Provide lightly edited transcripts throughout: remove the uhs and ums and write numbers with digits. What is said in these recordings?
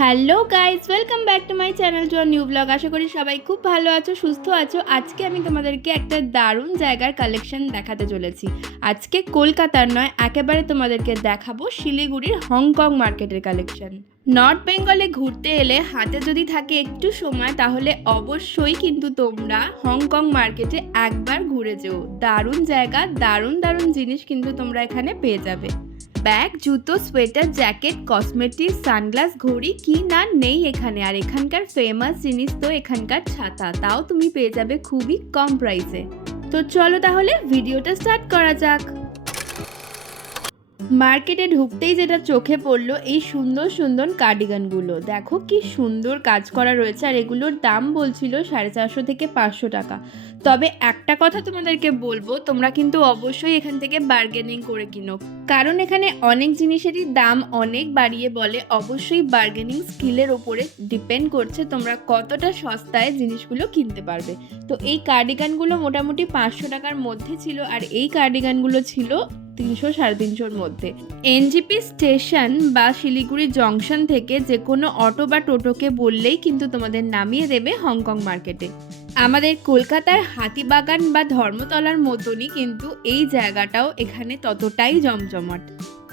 Hello guys, welcome back to my channel to new blog. আশা করি সবাই খুব ভালো আছো, সুস্থ আছো। আজকে আমি তোমাদেরকে একটা দারুণ জায়গার কালেকশন দেখাতে চলেছি। আজকে কলকাতার নয়, একেবারে তোমাদেরকে দেখাবো শিলিগুড়ির হংকং মার্কেটের কালেকশন। নর্থ বেঙ্গলে ঘুরতে এলে হাতে যদি থাকে একটু সময়, তাহলে অবশ্যই কিন্তু তোমরা হংকং মার্কেটে একবার ঘুরে যেও। দারুণ জায়গা, দারুণ দারুণ জিনিস কিন্তু তোমরা এখানে পেয়ে যাবে। ব্যাগ, জুতো, সোয়েটার, জ্যাকেট, কসমেটিক্স, সানগ্লাস, ঘড়ি কি না নেই এখানে। আর এখানকার ফেমাস জিনিস তো এখানকার ছাতা, তাও তুমি পেয়ে যাবে খুবই কম প্রাইসে। তো চলো তাহলে ভিডিওটা স্টার্ট করা যাক। মার্কেটে ঢুকতেই যেটা চোখে পড়লো, এই সুন্দর সুন্দর কার্ডিগানগুলো। দেখো কি সুন্দর কাজ করা রয়েছে, আর এগুলোর দাম বলছিল 450 থেকে 500 টাকা। তবে একটা কথা তোমাদেরকে বলবো, তোমরা কিন্তু অবশ্যই এখান থেকে বার্গেনিং করে কিনো, কারণ এখানে অনেক জিনিসেরই দাম অনেক বাড়িয়ে বলে। অবশ্যই বার্গেনিং স্কিলের ওপরে ডিপেন্ড করছে তোমরা কতটা সস্তায় জিনিসগুলো কিনতে পারবে। তো এই কার্ডিগানগুলো মোটামুটি 500 টাকার মধ্যে ছিল, আর এই কার্ডিগানগুলো ছিল 300-350-র মধ্যে। এনজিপি স্টেশন বা শিলিগুড়ি জংশন থেকে যে কোনো অটো বা টোটোকে বললেই কিন্তু তোমাদের নামিয়ে দেবে হংকং মার্কেটে। আমাদের কলকাতার হাতিবাগান বা ধর্মতলার মতনই কিন্তু এই জায়গাটাও এখানে ততটাই জমজমাট।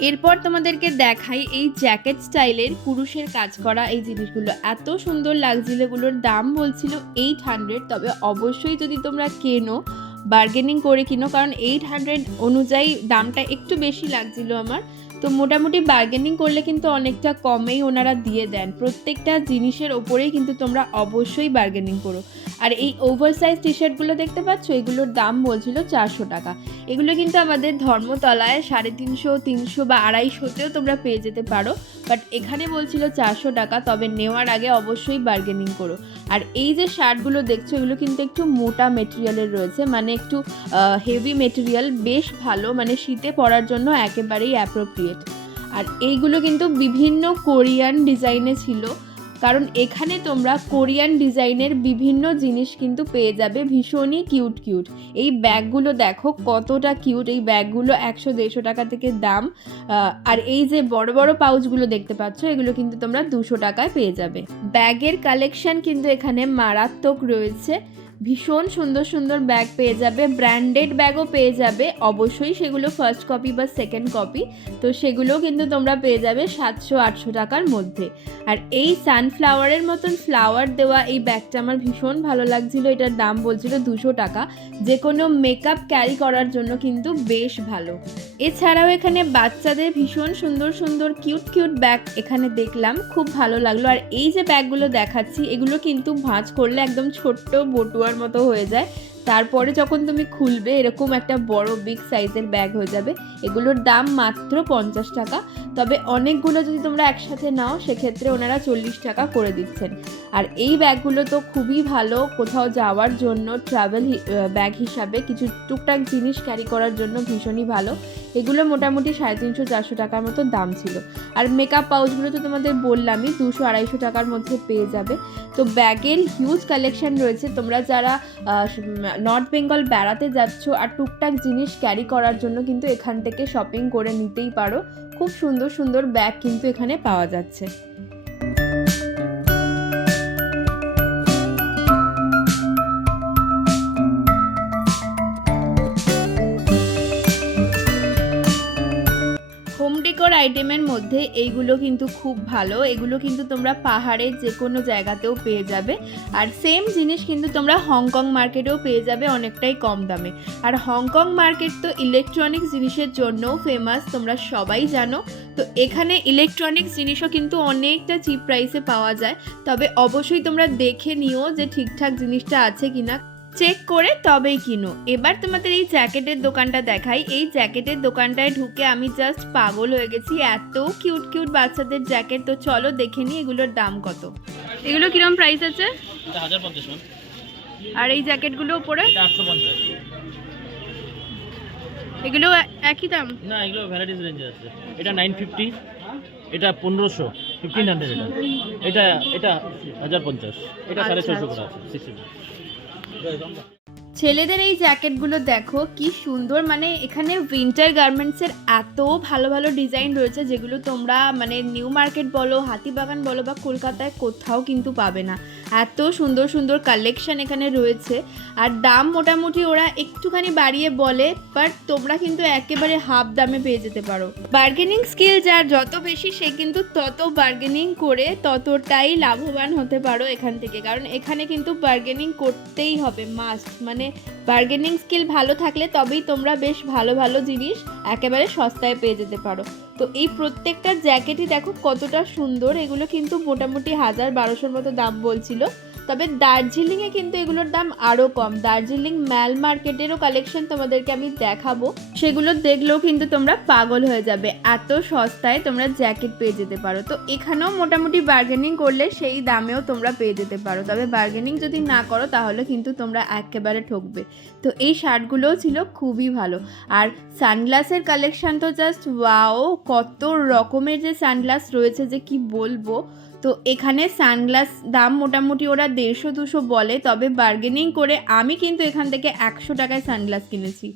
এরপর তোমাদেরকে দেখাই এই জ্যাকেট স্টাইলের কুরুশের কাজ করা এই জিনিসগুলো। এত সুন্দর লাগছিল, এগুলোর দাম বলছিল 800। তবে অবশ্যই যদি তোমরা কেনো, বার্গেনিং করে কিনো, কারণ 800 অনুযায়ী দামটা একটু বেশি লাগছিল আমার। তো মোটামুটি বার্গেনিং করলে কিন্তু অনেকটা কমেই ওনারা দিয়ে দেন। প্রত্যেকটা জিনিসের ওপরেই কিন্তু তোমরা অবশ্যই বার্গেনিং করো। আর এই ওভারসাইজ টি শার্টগুলো দেখতে পাচ্ছ, এগুলোর দাম বলছিল 400 টাকা। এগুলো কিন্তু আমাদের ধর্মতলায় 350, 300 বা 250তেও তোমরা পেয়ে যেতে পারো, বাট এখানে বলছিল 400 টাকা। তবে নেওয়ার আগে অবশ্যই বার্গেনিং করো। আর এই যে শার্টগুলো দেখছো, এগুলো কিন্তু একটু মোটা মেটেরিয়ালের রয়েছে, মানে একটু হেভি মেটেরিয়াল, বেশ ভালো, মানে শীতে পরার জন্য একেবারেই অ্যাপ্রোপ্রিয়েট। আর এইগুলো কিন্তু বিভিন্ন কোরিয়ান ডিজাইনে ছিল, কারণ এখানে তোমরা কোরিয়ান ডিজাইনের বিভিন্ন জিনিস কিন্তু পেয়ে যাবে, ভীষণই কিউট কিউট। এই ব্যাগগুলো দেখো কতটা কিউট, এই ব্যাগগুলো 100-150 টাকা থেকে দাম। আর এই যে বড় বড় পাউচগুলো দেখতে পাচ্ছ, এগুলো কিন্তু তোমরা 200 টাকায় পেয়ে যাবে। ব্যাগের কালেকশন কিন্তু এখানে মারাত্মক রয়েছে, ভীষণ সুন্দর সুন্দর ব্যাগ পেয়ে যাবে, ব্র্যান্ডেড ব্যাগও পেয়ে যাবে। অবশ্যই সেগুলো ফার্স্ট কপি বা সেকেন্ড কপি, তো সেগুলোও কিন্তু তোমরা পেয়ে যাবে 700-800 টাকার মধ্যে। আর এই সানফ্লাওয়ারের মতন ফ্লাওয়ার দেওয়া এই ব্যাগটা আমার ভীষণ ভালো লাগছিল, এটার দাম বলছিল 200 টাকা। যে কোনো মেকআপ ক্যারি করার জন্য কিন্তু বেশ ভালো। এছাড়াও এখানে বাচ্চাদের ভীষণ সুন্দর সুন্দর কিউট কিউট ব্যাগ এখানে দেখলাম, খুব ভালো লাগলো। আর এই যে ব্যাগগুলো দেখাচ্ছি, এগুলো কিন্তু ভাঁজ করলে একদম ছোট্ট বটুয়ার মতো হয়ে যায়, তারপরে যখন তুমি খুলবে এরকম একটা বড় বিগ সাইজের ব্যাগ হয়ে যাবে। এগুলোর দাম মাত্র 50 টাকা। তবে অনেকগুলো যদি তোমরা একসাথে নাও, সেক্ষেত্রে ওনারা 40 টাকা করে দিচ্ছেন। আর এই ব্যাগগুলো তো খুবই ভালো কোথাও যাওয়ার জন্য, ট্রাভেল ব্যাগ হিসাবে কিছু টুকটাক জিনিস ক্যারি করার জন্য ভীষণই ভালো। এগুলো মোটামুটি 350-400 টাকার মতো দাম ছিল। আর মেকআপ পাউচগুলো তো তোমাদের বললামই, 200-250 টাকার মধ্যে পেয়ে যাবে। তো ব্যাগের হিউজ কালেকশন রয়েছে। তোমরা যারা নর্থ বেঙ্গল বেড়াতে যাচ্ছ আর টুকটাক জিনিস ক্যারি করার জন্য কিন্তু এখান থেকে শপিং করে নিতেই পারো। খুব সুন্দর সুন্দর ব্যাগ কিন্তু এখানে পাওয়া যাচ্ছে। হোম ডেকোর আইটেমের মধ্যে এইগুলো কিন্তু খুব ভালো, এগুলো কিন্তু তোমরা পাহাড়ের যে কোনো জায়গাতেও পেয়ে যাবে। আর সেম জিনিস কিন্তু তোমরা হংকং মার্কেটেও পেয়ে যাবে অনেকটাই কম দামে। আর হংকং মার্কেট তো ইলেকট্রনিক্স জিনিসের জন্যও ফেমাস, তোমরা সবাই জানো। তো এখানে ইলেকট্রনিক্স জিনিসও কিন্তু অনেকটা চিপ প্রাইসে পাওয়া যায়। তবে অবশ্যই তোমরা দেখে নিও যে ঠিকঠাক জিনিসটা আছে কিনা, চেক করে তবেই কিনো। এবার তোমাদের এই জ্যাকেটের দোকানটা দেখাই। এই জ্যাকেটের দোকানটায় ঢুকে আমি জাস্ট পাগল হয়ে গেছি, এত কিউট কিউট বাচ্চাদের জ্যাকেট। তো চলো দেখে নিই এগুলোর দাম কত। এগুলো কিরম প্রাইস আছে? 1050। আর এই জ্যাকেটগুলো উপরে 850। এগুলো একই দাম? না, এগুলো ভ্যারাইটিস রেঞ্জে আছে। এটা 950, এটা 1500, 1500 এটা 1050, এটা 450 করে আছে 60। ছেলেদের এই জ্যাকেটগুলো দেখো কি সুন্দর, মানে এখানে উইন্টার গার্মেন্টসের এত ভালো ভালো ডিজাইন রয়েছে যেগুলো তোমরা মানে নিউ মার্কেট বলো, হাতিবাগান বলো বা কলকাতায় কোথাও কিন্তু পাবে না। এত সুন্দর সুন্দর কালেকশন এখানে রয়েছে, আর দাম মোটামুটি ওরা একটুখানি বাড়িয়ে বলে, বাট তোমরা কিন্তু একেবারে হাফ দামে পেয়ে যেতে পারো। বার্গেনিং স্কিল যার যত বেশি সে কিন্তু তত বার্গেনিং করে ততটাই লাভবান হতে পারো এখান থেকে, কারণ এখানে কিন্তু বার্গেনিং করতেই হবে মাস্ট। মানে বার্গেনিং স্কিল ভালো থাকলে তবেই তোমরা বেশ ভালো ভালো জিনিস একেবারে সস্তায় পেয়ে যেতে পারো। তো এই প্রত্যেকটা জ্যাকেটই দেখো কতটা সুন্দর, এগুলো কিন্তু মোটামুটি 1000-1200 মতো দাম বলছিল। তবে দার্জিলিংয়ে কিন্তু এগুলোর দাম আরও কম। দার্জিলিং ম্যাল মার্কেটেরও কালেকশন তোমাদেরকে আমি দেখাবো, সেগুলো দেখলেও কিন্তু তোমরা পাগল হয়ে যাবে, এত সস্তায় তোমরা জ্যাকেট পেয়ে যেতে পারো। তো এখানেও মোটামুটি বার্গেনিং করলে সেই দামেও তোমরা পেয়ে যেতে পারো, তবে বার্গেনিং যদি না করো তাহলে কিন্তু তোমরা একেবারে ঠকবে। তো এই শার্টগুলোও ছিল খুবই ভালো। আর সানগ্লাসের কালেকশন তো জাস্ট ওয়াও, কত রকমের যে সানগ্লাস রয়েছে যে কি বলবো। তো এখানে সানগ্লাস দাম মোটামুটি ওরা 150-200 বলে, তবে বার্গেনিং করে আমি কিন্তু এখান থেকে 100 টাকায় সানগ্লাস কিনেছি।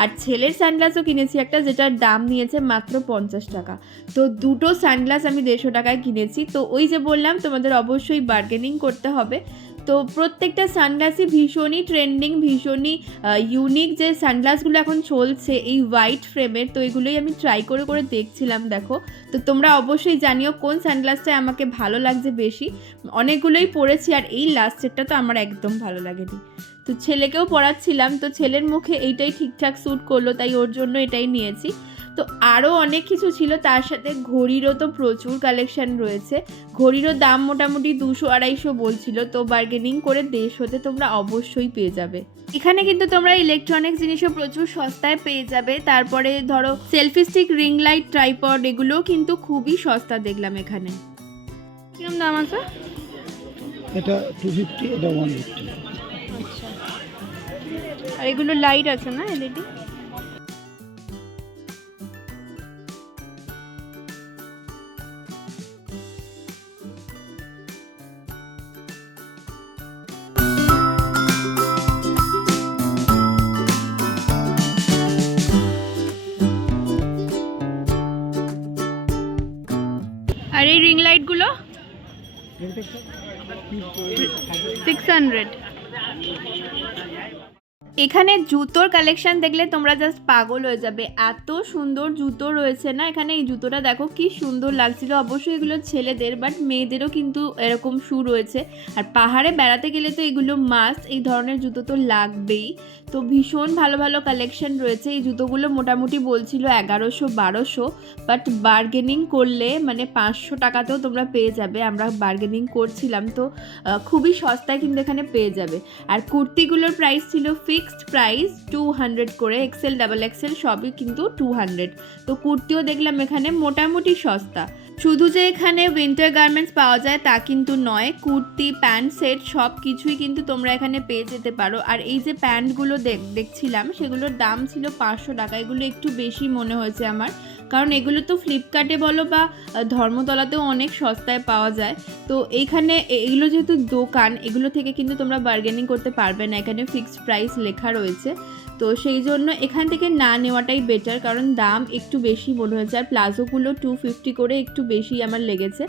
আর ছেলের সানগ্লাসও কিনেছি একটা, যেটার দাম নিয়েছে মাত্র 50 টাকা। তো দুটো সানগ্লাস আমি 150 টাকায় কিনেছি। তো ওই যে বললাম তোমাদের অবশ্যই বার্গেনিং করতে হবে। তো প্রত্যেকটা সানগ্লাসই ভীষণই ট্রেন্ডিং, ভীষণই ইউনিক যে সানগ্লাসগুলো এখন চলছে এই হোয়াইট ফ্রেমের, তো এগুলোই আমি ট্রাই করে করে দেখছিলাম। দেখো, তো তোমরা অবশ্যই জানিও কোন সানগ্লাসটা আমাকে ভালো লাগছে বেশি। অনেকগুলোই পরেছি, আর এই লাস্টেরটা তো আমার একদম ভালো লাগেনি। তো ছেলেকেও পরাচ্ছিলাম, তো ছেলের মুখে এইটাই ঠিকঠাক স্যুট করলো, তাই ওর জন্য এটাই নিয়েছি। তো আরও অনেক কিছু ছিল, তার সাথে ঘড়িরও তো প্রচুর কালেকশন রয়েছে। ঘড়িরও দাম মোটামুটি 200-250 বলছিল, তো বার্গেনিং করে 150 তোমরা অবশ্যই পেয়ে যাবে। এখানে কিন্তু তোমরা ইলেকট্রনিক্স জিনিসও প্রচুর সস্তায় পেয়ে যাবে। তারপরে ধরো selfie stick, ring light, tripod, এগুলোও কিন্তু খুবই সস্তা দেখলাম এখানে। কিরকম দাম আছে? এটা 250, এটা 150। আচ্ছা, আর এগুলো লাইট আছে না এলইডি? আর এই রিং লাইটগুলো 600। এখানে জুতোর কালেকশন দেখলে তোমরা জাস্ট পাগল হয়ে যাবে, এত সুন্দর জুতো রয়েছে না এখানে। এই জুতোটা দেখো কি সুন্দর লাগছিল, অবশ্যই এগুলো ছেলেদের, বাট মেয়েদেরও কিন্তু এরকম শু রয়েছে। আর পাহাড়ে বেড়াতে গেলে তো এগুলো মাস্ট, এই ধরনের জুতো তো লাগবেই। তো ভীষণ ভালো ভালো কালেকশন রয়েছে। এই জুতোগুলো মোটামুটি বলছিল 1100-1200, বাট বার্গেনিং করলে মানে 500 টাকাতেও তোমরা পেয়ে যাবে। আমরা বার্গেনিং করছিলাম, তো খুবই সস্তায় কিন্তু এখানে পেয়ে যাবে। আর কুর্তিগুলোর প্রাইস ছিল ফিক্সড প্রাইস 200 করে, এক্সেল, ডাবল এক্সেল সবই কিন্তু 200। তো কুর্তিও দেখলাম এখানে মোটামুটি সস্তা। শুধু যে এখানে উইন্টার গার্মেন্টস পাওয়া যায় তা কিন্তু নয়, কুর্তি, প্যান্ট সেট সব কিছুই কিন্তু তোমরা এখানে পেয়ে যেতে পারো। আর এই যে প্যান্টগুলো দেখছিলাম সেগুলোর দাম ছিল 500 টাকা। এগুলো একটু বেশি মনে হয়েছে আমার, কারণ এগুলো তো ফ্লিপকার্টে বলো বা ধর্মতলাতেও অনেক সস্তায় পাওয়া যায়। তো এইখানে এগুলো যেহেতু দোকান, এগুলো থেকে কিন্তু তোমরা বার্গেনিং করতে পারবে না, এখানে ফিক্সড প্রাইস লেখা রয়েছে। তো সেই জন্য এখান থেকে না নেওয়াটাই বেটার, কারণ দাম একটু বেশি মনে হয়েছে। আর প্লাজোগুলো 250 করে, একটু বেশি আমার লেগেছে।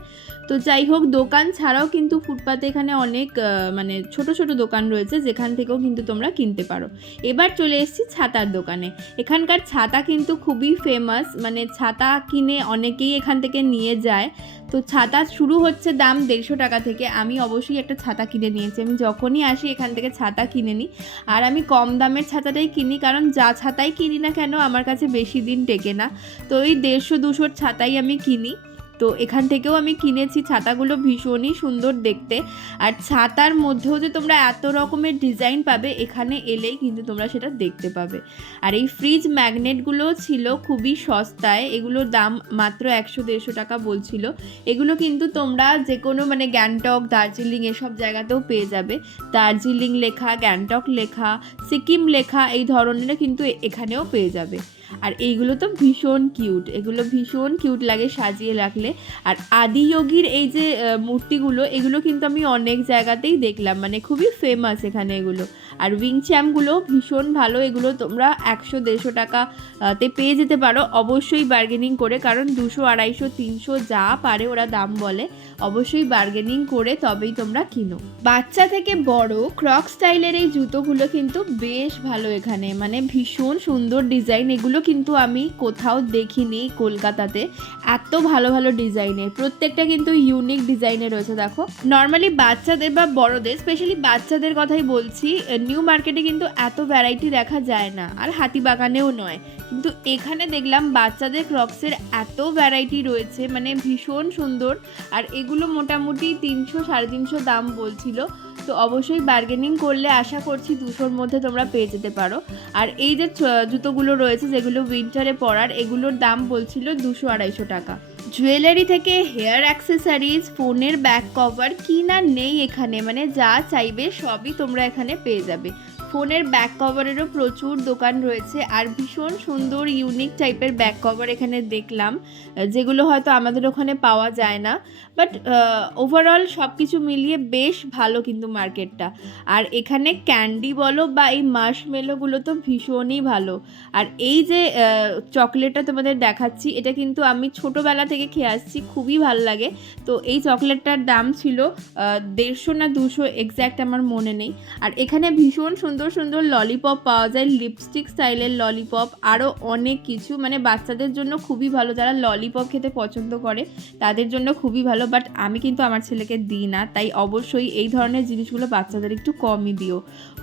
তো যাই হোক, দোকান ছাড়াও কিন্তু ফুটপাতে এখানে অনেক মানে ছোট ছোট দোকান রয়েছে যেখান থেকেও কিন্তু তোমরা কিনতে পারো। এবার চলে এসেছি ছাতার দোকানে। এখানকার ছাতা কিন্তু খুবই ফেমাস, মানে ছাতা কিনে অনেকেই এখান থেকে নিয়ে যায়। তো ছাতা শুরু হচ্ছে দাম 150 টাকা থেকে। আমি অবশ্যই একটা ছাতা কিনে নিয়েছি, আমি যখনই আসি এখান থেকে ছাতা কিনে নিই। আর আমি কম দামের ছাতাটাই কিনি, কারণ যা ছাতাই কিনি না কেন আমার কাছে বেশি দিন টেকে না। তো এই 150-200 ছাতাই আমি কিনি। তো এখান থেকেও আমি কিনেছি, ছাতাগুলো ভীষণই সুন্দর দেখতে। আর ছাতার মধ্যেও যে তোমরা এত রকমের ডিজাইন পাবে, এখানে এলেই কিন্তু তোমরা সেটা দেখতে পাবে। আর এই ফ্রিজ ম্যাগনেটগুলোও ছিল খুবই সস্তায়, এগুলোর দাম মাত্র 100-150 টাকা বলছিল। এগুলো কিন্তু তোমরা যে কোনো মানে গ্যাংটক, দার্জিলিং এসব জায়গাতেও পেয়ে যাবে। দার্জিলিং লেখা, গ্যাংটক লেখা, সিকিম লেখা, এই ধরনের কিন্তু এখানেও পেয়ে যাবে। আর এইগুলো তো ভীষণ কিউট, এগুলো ভীষণ কিউট লাগে সাজিয়ে রাখলে। আর আদিযোগীর এই যে মূর্তিগুলো, এগুলো কিন্তু আমি অনেক জায়গাতেই দেখলাম, মানে খুবই ফেমাস এখানে এগুলো। আর উইং চ্যাম্পগুলো ভীষণ ভালো, এগুলো তোমরা 100-150 টাকাতে পেয়ে যেতে পারো, অবশ্যই বার্গেনিং করে, কারণ 200-250-300 যা পারে ওরা দাম বলে, অবশ্যই বার্গেনিং করে তবেই তোমরা কিনো। বাচ্চা থেকে বড় ক্রক স্টাইলের এই জুতোগুলো কিন্তু বেশ ভালো এখানে, মানে ভীষণ সুন্দর ডিজাইন, এগুলো কিন্তু আমি কোথাও দেখিনি কলকাতাতে, এত ভালো ভালো ডিজাইনের, প্রত্যেকটা কিন্তু ইউনিক ডিজাইনে রয়েছে। দেখো নর্মালি বাচ্চাদের বা বড়দের, স্পেশালি বাচ্চাদের কথাই বলছি, নিউ মার্কেটে কিন্তু এত ভ্যারাইটি দেখা যায় না, আর হাতিবাগানেও নয়, কিন্তু এখানে দেখলাম বাচ্চাদের ক্রক্সের এত ভ্যারাইটি রয়েছে, মানে ভীষণ সুন্দর। আর এগুলো মোটামুটি 300-350 দাম বলছিল, তো অবশ্যই বার্গেনিং করলে আশা করছি 200-র মধ্যে তোমরা পেয়ে যেতে পারো। আর এই যে জুতোগুলো রয়েছে যেগুলো উইন্টারে পরার, এগুলোর দাম বলছিল 200-250 টাকা। জুয়েলারি থেকে হেয়ার অ্যাক্সেসরিজ, ফোনের ব্যাক কভার, কি না নেই এখানে, মানে যা চাইবে সবই তোমরা এখানে পেয়ে যাবে। ফোনের ব্যাক কভারেরও প্রচুর দোকান রয়েছে, আর ভীষণ সুন্দর ইউনিক টাইপের ব্যাক কভার এখানে দেখলাম, যেগুলো হয়তো আমাদের ওখানে পাওয়া যায় না, বাট ওভারঅল সব কিছু মিলিয়ে বেশ ভালো কিন্তু মার্কেটটা। আর এখানে ক্যান্ডি বলো বা এই মার্শমেলোগুলো তো ভীষণই ভালো। আর এই যে চকলেটটা তোমাদের দেখাচ্ছি, এটা কিন্তু আমি ছোটোবেলা থেকে খেয়ে আসছি, খুবই ভালো লাগে। তো এই চকলেটটার দাম ছিল 150 না 200, এক্স্যাক্ট আমার মনে নেই। আর এখানে ভীষণ সুন্দর সুন্দর ললিপপ পাওয়া যায়, লিপস্টিক স্টাইলের ললিপপ, আরও অনেক কিছু, মানে বাচ্চাদের জন্য খুবই ভালো, যারা ললিপপ খেতে পছন্দ করে তাদের জন্য খুবই ভালো। বাট আমি কিন্তু আমার ছেলেকে দিই না, তাই অবশ্যই এই ধরনের জিনিসগুলো বাচ্চাদের একটু কমই দিও,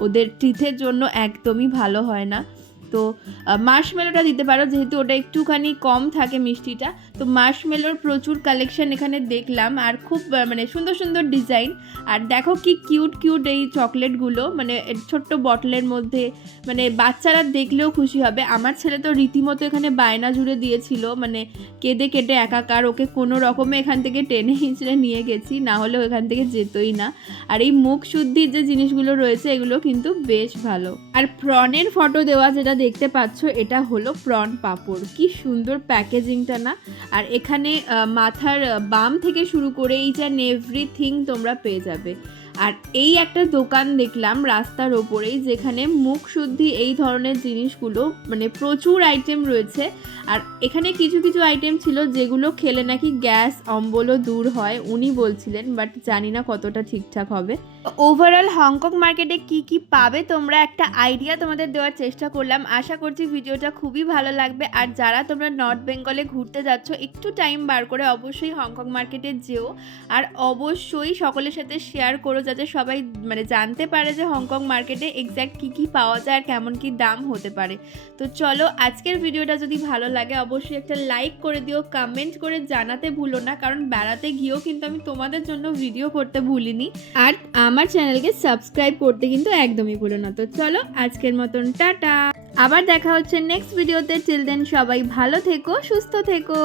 ওদের টিথের জন্য একদমই ভালো হয় না। তো মার্শমেলোটা দিতে পারো, যেহেতু ওটা একটুখানি কম থাকে মিষ্টিটা। তো মার্শমেলোর প্রচুর কালেকশন এখানে দেখলাম, আর খুব মানে সুন্দর সুন্দর ডিজাইন। আর দেখো কি কিউট কিউট এই চকলেটগুলো, মানে ছোট্ট বটলের মধ্যে, মানে বাচ্চারা দেখলেও খুশি হবে। আমার ছেলে তো রীতিমতো এখানে বায়না জুড়ে দিয়েছিল, মানে কেঁদে কেটে একাকার, ওকে কোনো রকমে এখান থেকে টেনে হিঁচড়ে নিয়ে গেছি, না হলেও এখান থেকে যেতই না। আর এই মুখ শুদ্ধির যে জিনিসগুলো রয়েছে এগুলো কিন্তু বেশ ভালো। আর প্রনের ফটো দেওয়া যেটা দেখতে পাচ্ছ, এটা হলো প্রন পাপড়, কি সুন্দর প্যাকেজিংটা না। আর এখানে মাথার বাম থেকে শুরু করে এইচ অ্যান্ড এভরিথিং তোমরা পেয়ে যাবে। আর এই একটা দোকান দেখলাম রাস্তার ওপরেই, যেখানে মুখ শুদ্ধি এই ধরনের জিনিসগুলো, মানে প্রচুর আইটেম রয়েছে। আর এখানে কিছু কিছু আইটেম ছিল যেগুলো খেলে নাকি গ্যাস অম্বলও দূর হয়, উনি বলছিলেন, বাট জানি না কতটা ঠিকঠাক হবে। ওভারঅল হংকং মার্কেটে কি কি পাবে তোমরা একটা আইডিয়া তোমাদের দেওয়ার চেষ্টা করলাম, আশা করছি ভিডিওটা খুবই ভালো লাগবে। আর যারা তোমরা নর্থ বেঙ্গলে ঘুরতে যাচ্ছ, একটু টাইম বার করে অবশ্যই হংকং মার্কেটে যেও, আর অবশ্যই সকলের সাথে শেয়ার করো, যাতে সবাই মানে জানতে পারে যে হংকং মার্কেটে এক্স্যাক্ট কী কী পাওয়া যায় আর কেমন কী দাম হতে পারে। তো চলো, আজকের ভিডিওটা যদি ভালো লাগে অবশ্যই একটা লাইক করে দিও, কমেন্ট করে জানাতে ভুলো না, কারণ বেড়াতে গিয়েও কিন্তু আমি তোমাদের জন্য ভিডিও করতে ভুলিনি। আর আমার চ্যানেলকে সাবস্ক্রাইব করতে কিন্তু একদমই ভুলো না। তো চলো, আজকের মতন টাটা, আবার দেখা হচ্ছে নেক্সট ভিডিওতে। টিল দেন সবাই ভালো থেকো, সুস্থ থেকো।